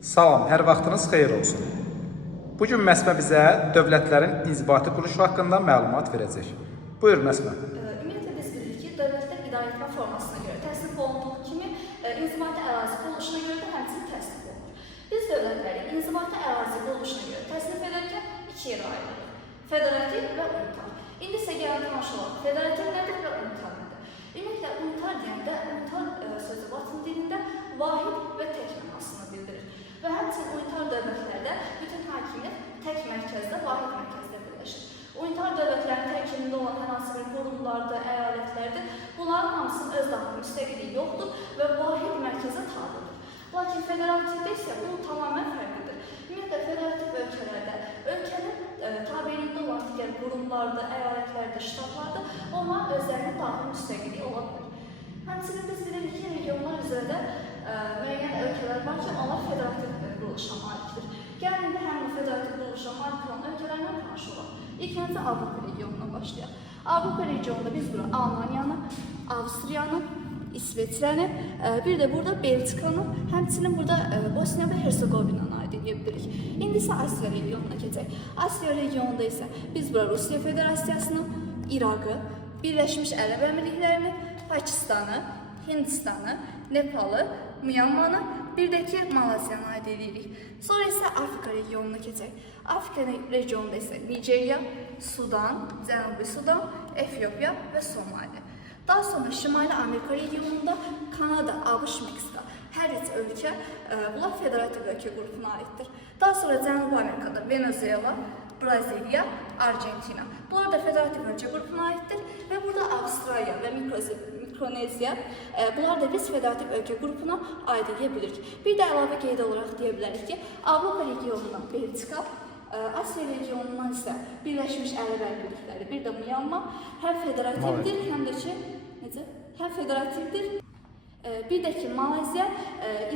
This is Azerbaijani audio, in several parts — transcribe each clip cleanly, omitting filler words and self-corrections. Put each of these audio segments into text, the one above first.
Salam, hər vaxtınız xeyir olsun. Bugün Məsmə bizə dövlətlərin inzibati quruluşu haqqında məlumat verəcək. Buyur Məsmə. Ümumiyyətlə biz bilirik ki, dövlətlər idarəetmə formasına görə təsnif olunduğu kimi inzibati ərazi quruluşuna görə də həmçinin təsnif olunur. Biz dövlətləri inzibati ərazi quruluşuna görə təsnif edərkən iki yerə ayırırıq. Federativ və unitar. İndi isə gəlin tanış olaq. Federativ nədir və unitar nədir? Ümumiyyətlə unitar deyəndə unitar sözü Latın dilində vahid və tək mənasını bildirir. Və həmçinin unitar dövlətlərdə bütün hakimiyyət tək mərkəzdə, vahid mərkəzdə birləşir. Unitar dövlətlərin tərkibində olan hər hansı bir qurumlardır, əyalətlərdir. Bunların hamısının öz daxili müstəqilliyi yoxdur və vahid mərkəzə tabidir. Lakin federativdə isə bu tamamilə fərqlidir. Ümumiyyətlə, federativ ölkələrdə ölkənin tabeliyində olan digər qurumlardır, əyalətlərdir, ştatlardır, onlar özlərinin daxili müstəqilliyi ola bilir. Həmçinin biz bilirik ki, regionlar üzrə müəyyən ölkələr var ki, onlar federativ quruluşa malikdir. Gəlin indi həmin federativ quruluşa malik olan ölkələrlə tanış olaq. İlk öncə Avropa regionuna başlayaq. Avropa regionunda biz bura Almaniyanı, Avstriyanı, İsveçrəni, bir də burada Belçikanı, həmçinin burada Bosniya və Hersegovinanı aid edə bilirik. İndi isə Asiya regionuna keçək. Asiya regionunda isə biz bura Rusiya Federasiyasını, İraqı, Birləşmiş Ərəb Əmirliklərini, Pakistanı, Hindistanı, Nepalı, Myanmanı, bir də ki, Malaziyanı aid edirik. Sonra isə Afrika regionuna keçək. Afrika regionunda isə Nigeriya, Sudan, Cənubi Sudan, Efiopiya və Somali. Daha sonra Şimali Amerika regionunda Kanada, ABŞ, Meksika, hər üç ölkə bunlar federativ ölkə qrupuna aiddir. Daha sonra Cənubi Amerikada Venezuela, Braziliya, Argentina. Bunlar da federativ ölkə qrupuna aiddir və burada Avstraliya və Mikroneziya, bunlar da biz federativ ölkə qrupuna aid edə bilirik. Bir də əlavə qeyd olaraq deyə bilərik ki, Avropa regionundan Belçika, Asiya regionundan isə Birləşmiş Ərəb Əmirlikləri, bir də Myanma həm federativdir, həm də ki, necə? Həm federativdir, bir də ki, Malaziya...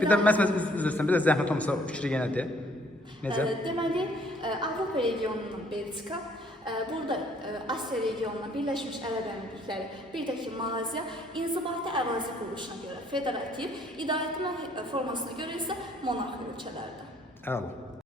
Bir də məsələn, üzrsən, bir də zəhmət olmasa fikri yenə de. Necə? Deməli, Avropa regionundan Belçika, burada Asiya regionundan Birləşmiş Ərəb Əmirlikləri, bir də ki, Malaziya inzibati ərazi quruluşuna görə federativ, idarəetmə formasına görə isə monarxi ölkələrdir. Əla.